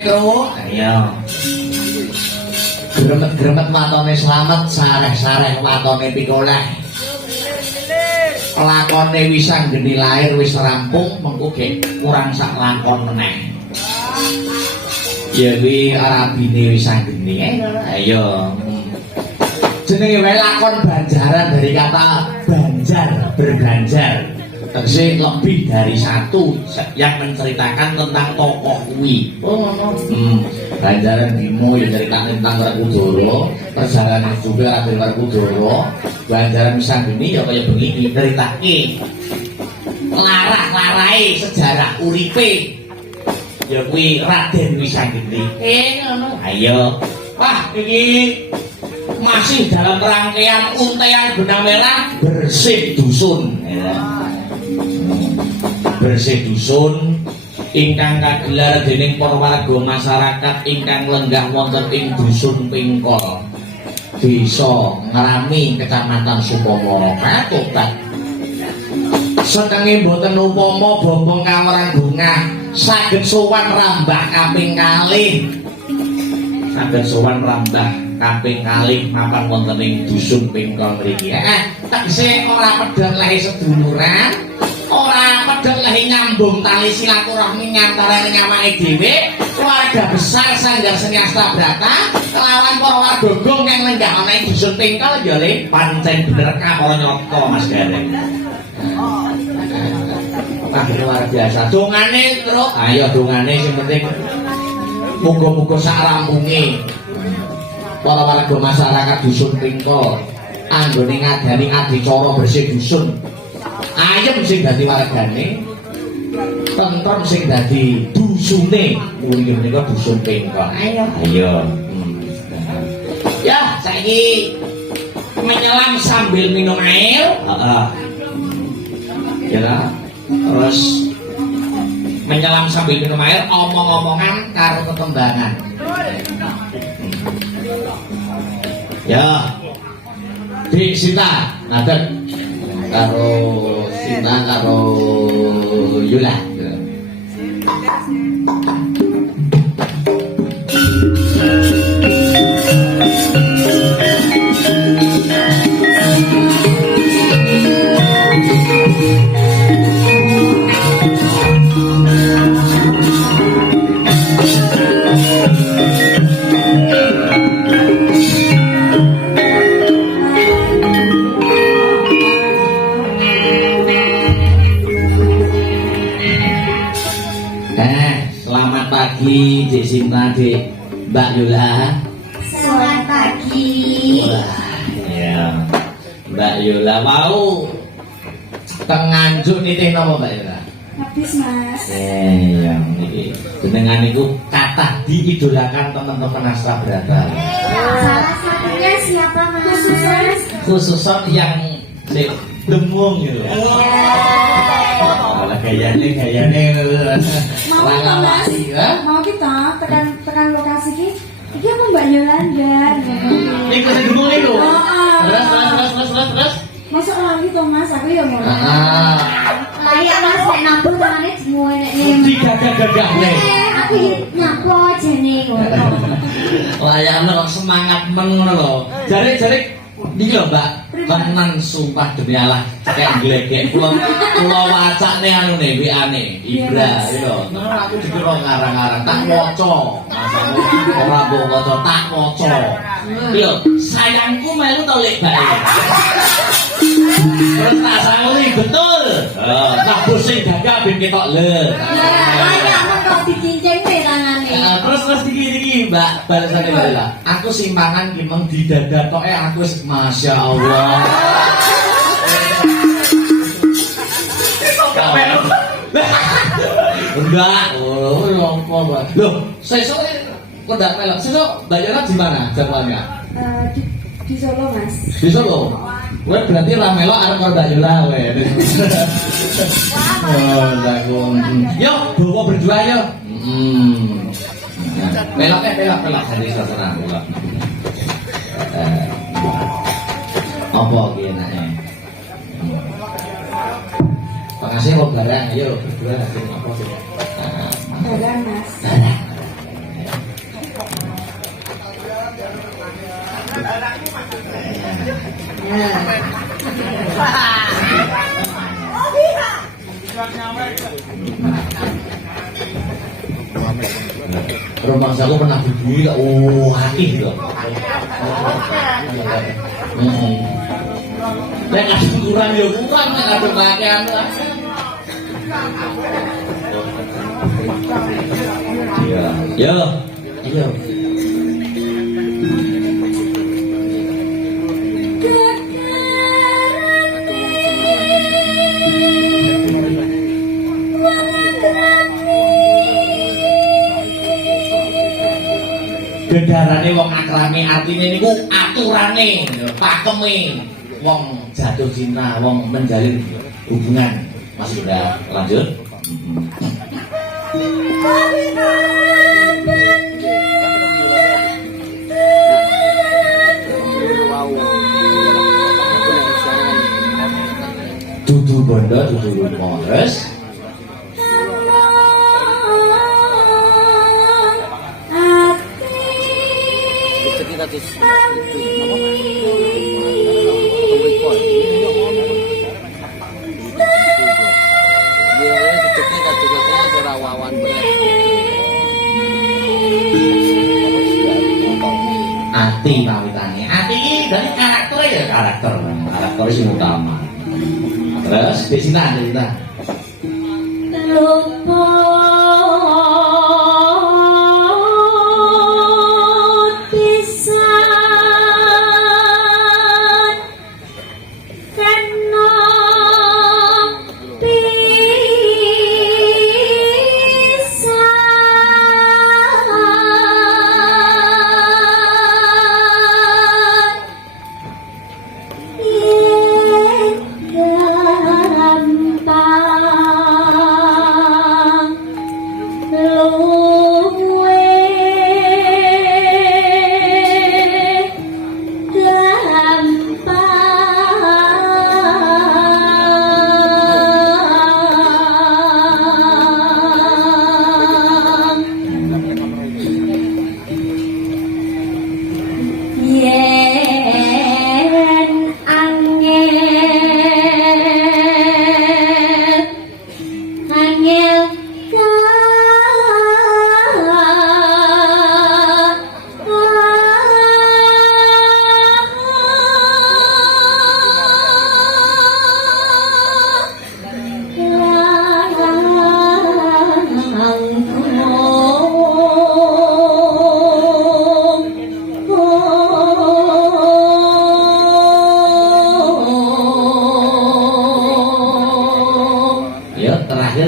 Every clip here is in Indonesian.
Kro, ayo. Gremet-gremet watone slamet, sareh-sareh watone pikoleh. Lakone wis anggeni lair wis rampung, mengko gek kurang sak lakon meneh. Ya kuwi arabine wis anggeni. Ayo. Jenenge wae lakon banjaran dari kata banjar, berbelanja. Tegese lebih dari satu yang menceritakan tentang tokoh kuwi. Oh, no. Banjaran Bimo yang ceritakan tentang Werkudara, perjalanan juga Raden Werkudara, Banjaran Wisanggeni ya kaya begini ceritake. Larah-larahe sejarah uripe. Ya kuwi Raden Wisanggeni. Ngono. Ayo. Wah, iki masih dalam rangkaian untean benang merah bersih dusun. Ya. Bersih dusun ingkang kagelar dening para warga masyarakat ingkang lenggah wonten ing dusun Pingkol, Desa Ngrami, Kecamatan Sukomoro, Katobat. Setengih boten upama bombong kawerang bungah saged sowan rambah kaping kalih. Saged sowan rambah kaping kalih mapan wonten ing dusun Pingkol mriki. Tegese ora pedhot lehe seduluran, ora pedhot lehe nyambung tali silaturahmi antarané awake dhewe, keluarga besar Sanggar Seni Astabrata kelawan para warga gong kang lenggah ana ing dusun Pingkol ya le pancen bener kapara nyata Mas Gareng. Wah, luar biasa. Dongane terus. Ayo dongane sing penting muga-muga sak rampunge para warga masyarakat dusun Pingkol anggone ngadani adicara bersih dusun. Ayem sing dadi wargane, tentrem sing dadi dusune. Kuwi menika dusun Pingkol. Ayo. Ya, saiki menyelam sambil minum air. Ya. Terus menyelam sambil minum air, omong-omongan karo ketembangan. Ya, Dik Sinta, ngaten karo Sinta karo Yula. Dik Sinta, Dik Mbak Yula. Selamat pagi. Wah, ya. Mbak Yula mau tenganjuk nitih napa Mbak Yula? Habis Mas. Yang niki jenengan niku kathah diidolakan teman-teman Astabrata. Salah satunya siapa Mas? Khususon yang demung gitu. Kalau gayane Mau kita Mas? Mau kita tekan lokasi ki? Iki apa Mbak Yolanda? Niku sing demung niku. Terus. Masuk lagi to Mas, aku ya mau. Layak Mas nek nambung tangane semua nek digagah-gagah nek. Aku nyapo jene ngono. Layakno kok semangat men ngono lho. Jare niki lho Mbak, tenan sumpah demi Allah kayak glegek kula wacane anune WA-ne Ibra gitu. Terus aku dikira ngarang-ngarang tak waca. Ora mbok waca tak waca. Lho, sayangku melu to lek bae. Terus tak sanguli betul. Tak pusing gagah ben ketok le. Layak men kok dicincin tangane. Terus diki Mbak balasane Mbak. Aku simpangan ki meng di dada tok aku wis Masya Allah. Enggak. Oh, apa Mbak? Loh, sesuk kok ndak melok. Sesuk bayarnya di mana jadwalnya? Di Solo Mas. Di Solo. Kowe berarti ra melok arep karo Mbak Yula kowe. Oh, lagu. Yo, bawa berdua yo. Pelok hari terserah pelok. Apa ki enake? Pengasih kok barang, ayo berdua lagi apa sih? Barang Mas. Rumah saya pernah berdiri kak, hati loh. Nek kasih kurang ya kurang, nek kasih pakaian lah. Iya, iya. Gedarane wong akrame artine niku aturane, pakeme wong jatuh cinta, wong menjalin hubungan. Mas udah lanjut. Dudu bondo, dudu lupa. Terus ati pawitane. Ati iki dari karakter ya karakter sing utama. Terus Desina cerita. Lupa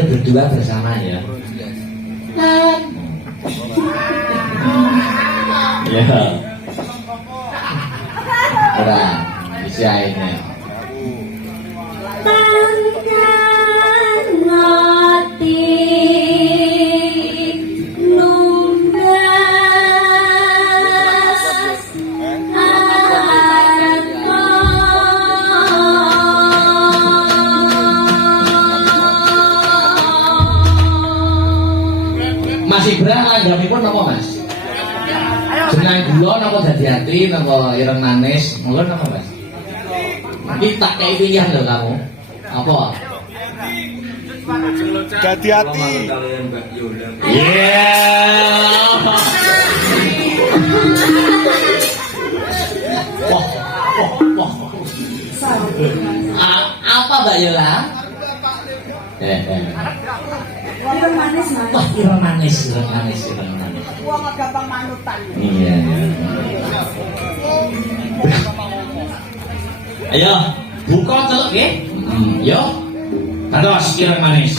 berdua bersama ya. Ya. Udah, bisa ini. Masih berapa jamipun napa Mas? Jeneng gula napa dadi ati napa ireng manis? Mulun napa Mas? Iki tak kei pilihan lho kamu. Apa? Dadi ati. Iya. Wah, wah, wah. Apa Mbak Yola? Ireng manis, Mas. Wah, ireng manis, ireng manis, ireng manis. Wong gampang manutan. Iya. Ayo, buka celuk nggih. Yo. Terus ireng manis.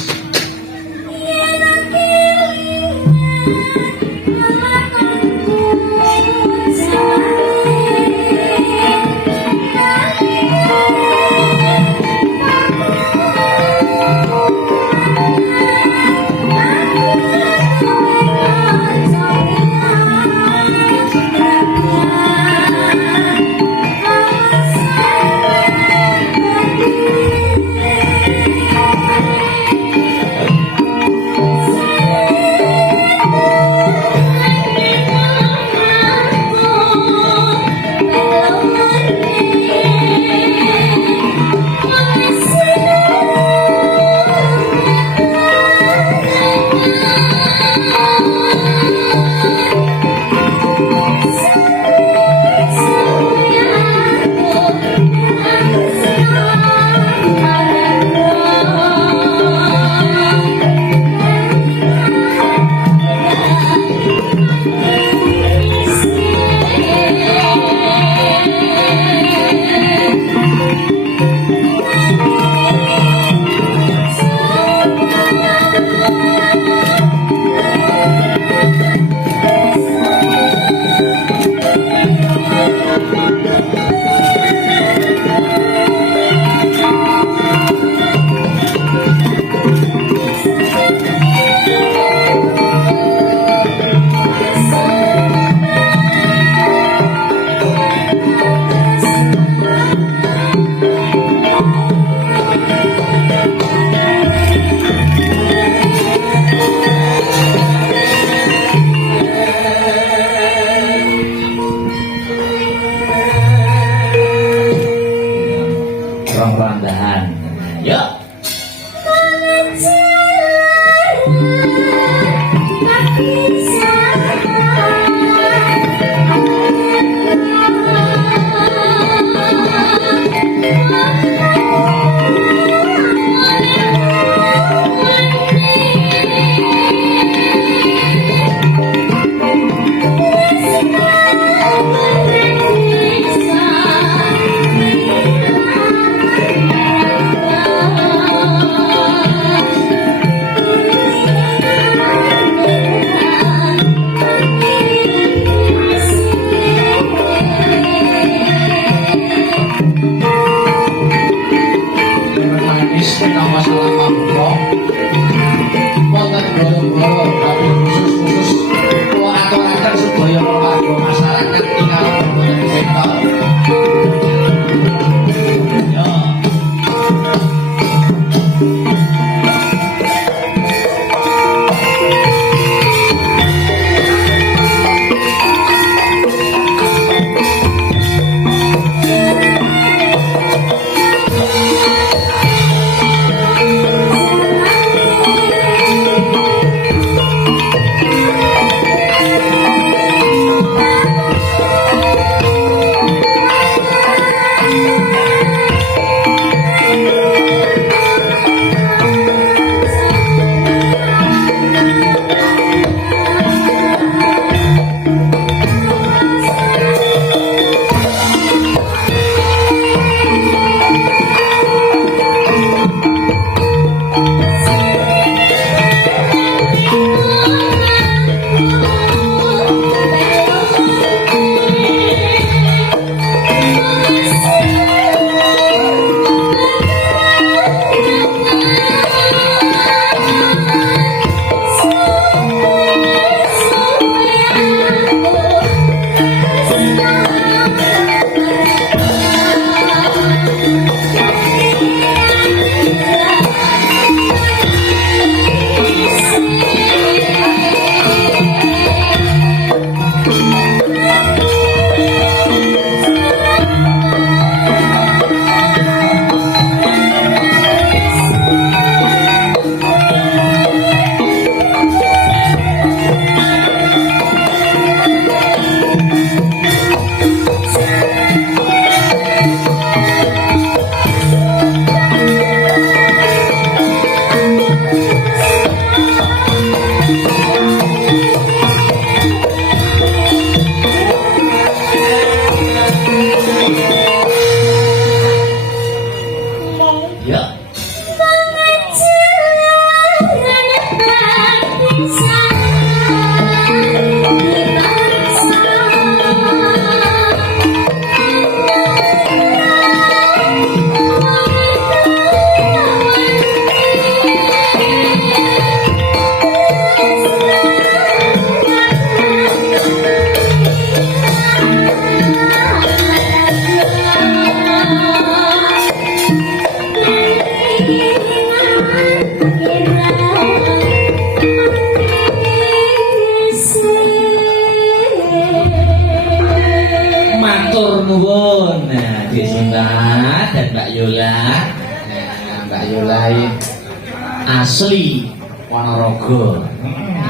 Asli Ponorogo.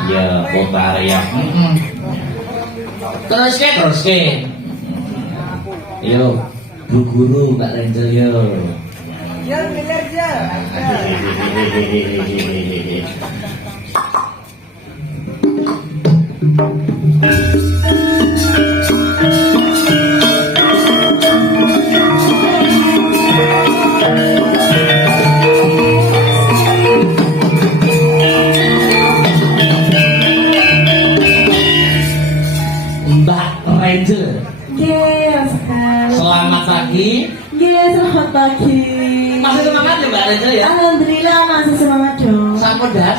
Iya, Potaria. Terus ke. Yo, Bu Guru Mbak Ranger yo. Yo, bener yo. Selamat pagi. Iya, selamat pagi. Masih semangat ya Mbak Reza ya? Alhamdulillah masih semangat dong. Sampun dar.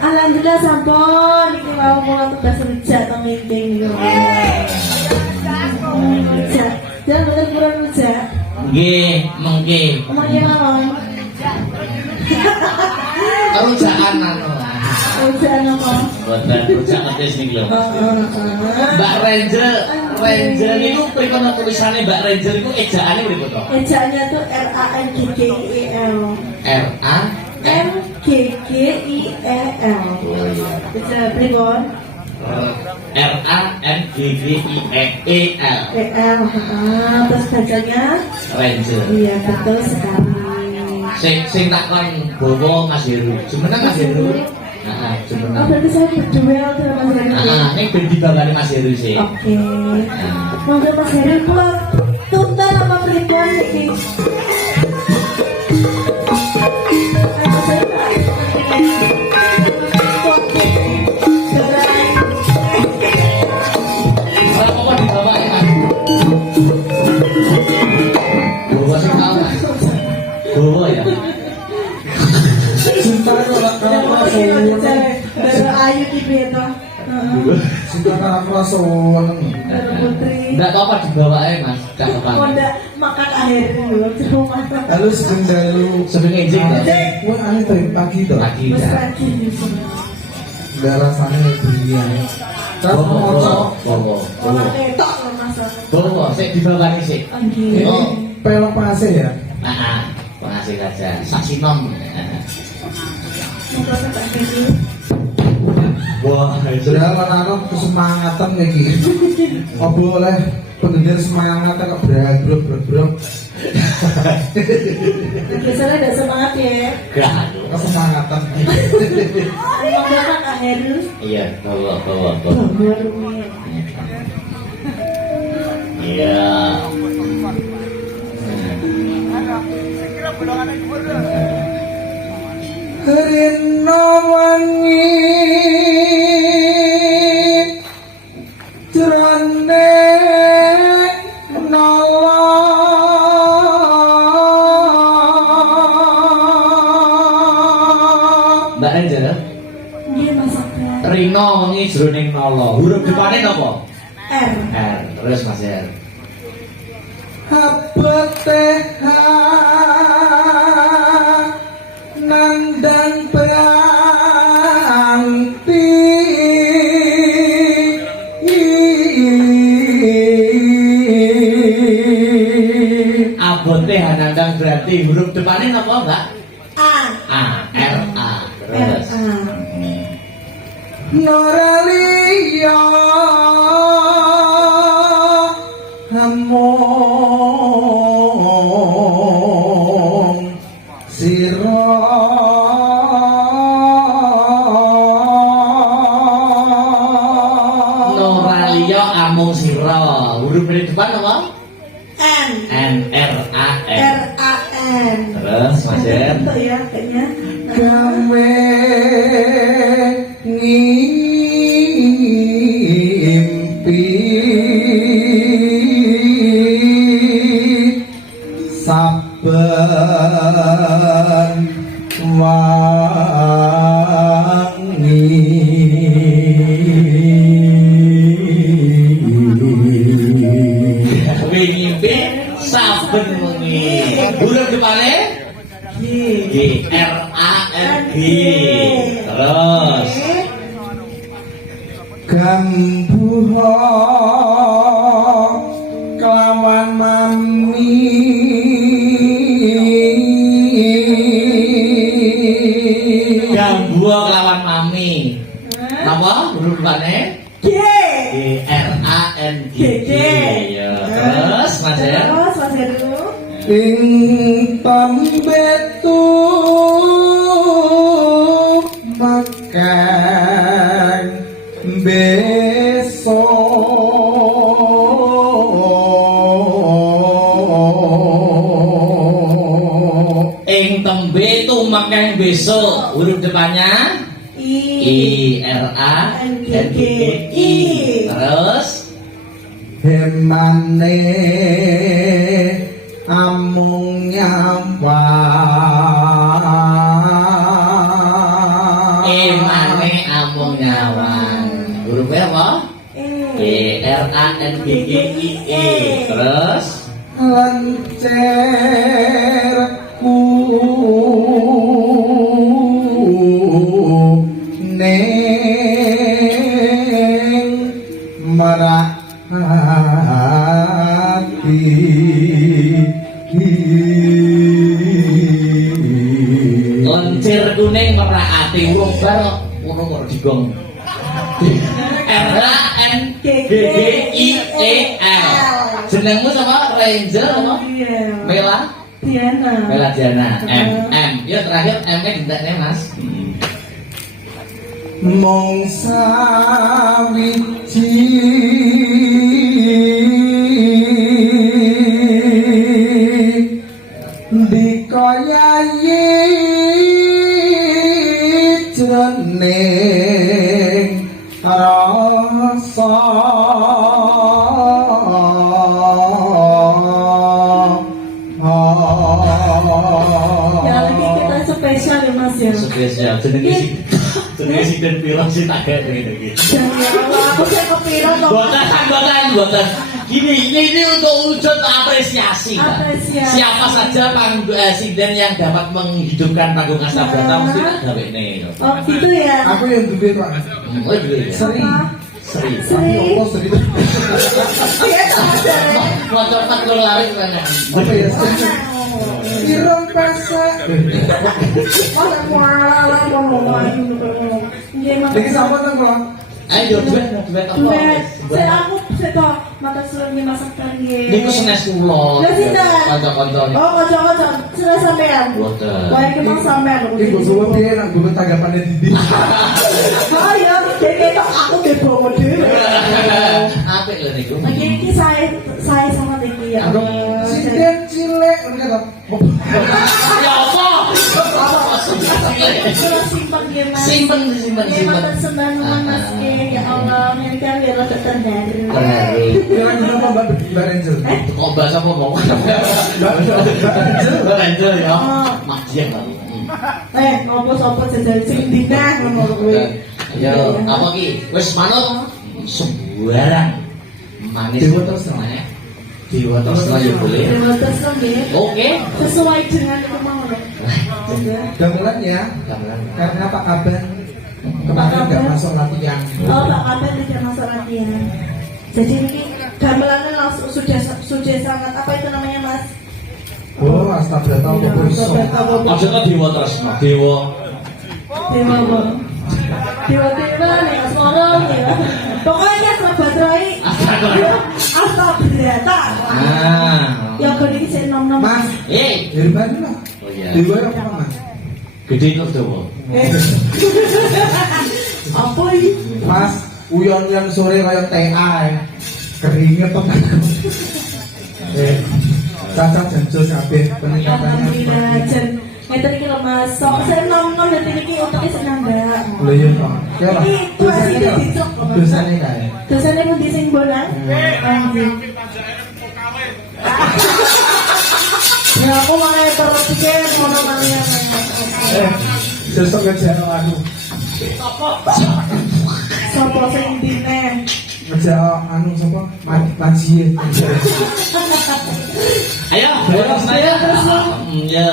Alhamdulillah sampun. Iki mau mulai tugas rujak atau meeting gitu. Rujak. Jangan bener kurang rujak. Nggih, mengke. Omongnya mau. Rujakan anu. Rujak apa? Boten rujak ngetis niki lho. Mbak Ranger niku pripun tulisane Mbak Ranger niku ejaane pripun to? Ejaannya tuh RANGGIEL. R A M G GGIEL. Oh iya. Bisa pribon? RANGGIEL. EL. Terus bacanya? Ranger. Iya, betul sekali. Sing takon bowo Mas Heru. Jumeneng Mas Heru. Heeh, Oh, jumeneng. berarti saya berduel dengan Mas Heri. Ning ben dibawani Mas Heru sih. Oke. Monggo Mas Heri kula tuntun apa pribon iki? Ora apa dibawani Mas. Bowo sing tau Mas. Bowo ya. Cinta Ayu ki beta. cinta karena rasul. Putri. Ndak apa dibawake Mas, cakepan. Konda makan air dulu cuma Lalu sebendalu Sebenarnya injing to. Wah, aneh tadi pagi tuh. Lagi terus ya. lagi Udah rasanya brilian. Terus mau cocok. Bowo. orang ketok loh masak. Bowo, sik dibawani sik. Anjir. Ini pelok pasir ya. Nah, pengasih aja. Saksinom. Monggo tak dulu. Wah, Sudah menaruh kesemangatan lagi. Oh boleh pendengar semangat kok brag-brag. Biasanya ada semangat ya. Aduh. Kesemangatan. Monggo tak air dulu. Iya, bawa. Baru rumit. Iya. Rino wangi jrone nala. Mbak Angel, Nggih masaknya. Rino wengi jroning nala. Huruf depane napa? R. R. Terus Mas R. Hapeteha nandang beranti Abote hanandang berarti huruf depane napa, Mbak? A. A. R A. Terus. R A. Noralia hamong siro Noralia amung sira. Huruf di depan apa? N. N R A N. R A N. Terus Mas R. Bentuk ya kayaknya. gawe ngimpi saben wangi Ngimpi saben wengi. Huruf depane G R A N G. Terus gambuha kelawan mami gambua kelawan mami. Napa huruf depane? G. G R A N G. Ya. Terus Mas R. Terus Mas Heru. ing tambetu makan besok Ing tembe tumakeng besok. Huruf depannya I R A N G G I. Terus hemane amung nyawang emane amung nyawang. Hurufnya apa? E R A N G G I E. Terus lancerku neng merahati Loncir kuning merak ati urung bar urung kok digong. RANGGIEL. Jenengmu sapa? Ranger apa? Mela? Mela Diana. M. Ya terakhir M-nya dintekne Mas. Mong sawiji dikoyayi jroning rasa Ya lagi kita spesial ya Mas ya. Spesial jenenge sinten piro sih tak gawe iki. Ya Allah, aku sih kepikiran kok. Boten. Ini untuk wujud apresiasi. Apresiasi. Siapa saja sinden yang dapat menghidupkan panggung Astabrata mesti tak gawe ne. Oh gitu ya. aku yang duwe Pak Oh iya. Seri Seri. tapi apa seri Iya ada. Motor tak lari mana. apa ya seri irung pasak Orang muara ngomong. lagi sama nang kok Ayo duet apa? Saya aku seto mata selagi masak tadi. Niku senes kula. Ya sinten? Kanca-kanca. Oh, kocok-kocok. Sudah sampean. Boten. Wah, iki mau sampean. ibu suwe piye nang guru tanggapannya Didi Oh ya, dek aku debomo dhewe. Apik lho niku. Lagi iki saya sama Diki ya. Aduh, sinden cilik kata Ya apa? Sudah simpen dia Mas. Simpen. Mata sembarangan Mas Ki. Ya Allah, ini kan biar rada terharu. bilang kenapa Mbak Angel Kok bahasa apa mau? Mbak Angel ya. Oh. Mak dia kali. Ngopo-ngopo jajan sing dinah ngono kuwi. Ya, apa ki? Wis manut sembarang. Manis Dewa terus namanya. Dewa terus ya boleh. Terima kasih nggih. Oke. Sesuai dengan itu mau lho. udah mulai ya Gamelan. karena Pak Kaban kemarin nggak masuk latihan Oh, Pak Kaben tidak masuk latihan. Jadi ini gamelannya langsung sudah sangat apa itu namanya Mas? oh Astabrata apa besok Maksudnya dewa terus, dewa. Dewa apa? Dewa nih asmara ya. Pokoknya Astabrata Astabrata. Ya kalau ini saya nom-nom. Mas Herman lah Oh iya. Dewa apa Mas Gede itu dewa. Apa ini? Mas uyon-uyon sore kayak TA ya keringet tuh cacat janjo sampai peningkatannya Alhamdulillah jen. Ngeten iki lho Mas. Sok saya nom-nom dan ini uteknya senang mbak. boleh ya Pak ya Pak Ini tuasnya dosanya dicok. dosanya kayak Dosanya pun di sing bolang. Ya aku malah terus pikir ngono maneh. sesok ngejak aku Sopo sing dine. ngejak anu siapa Majie Ayo, terus saya. Ya.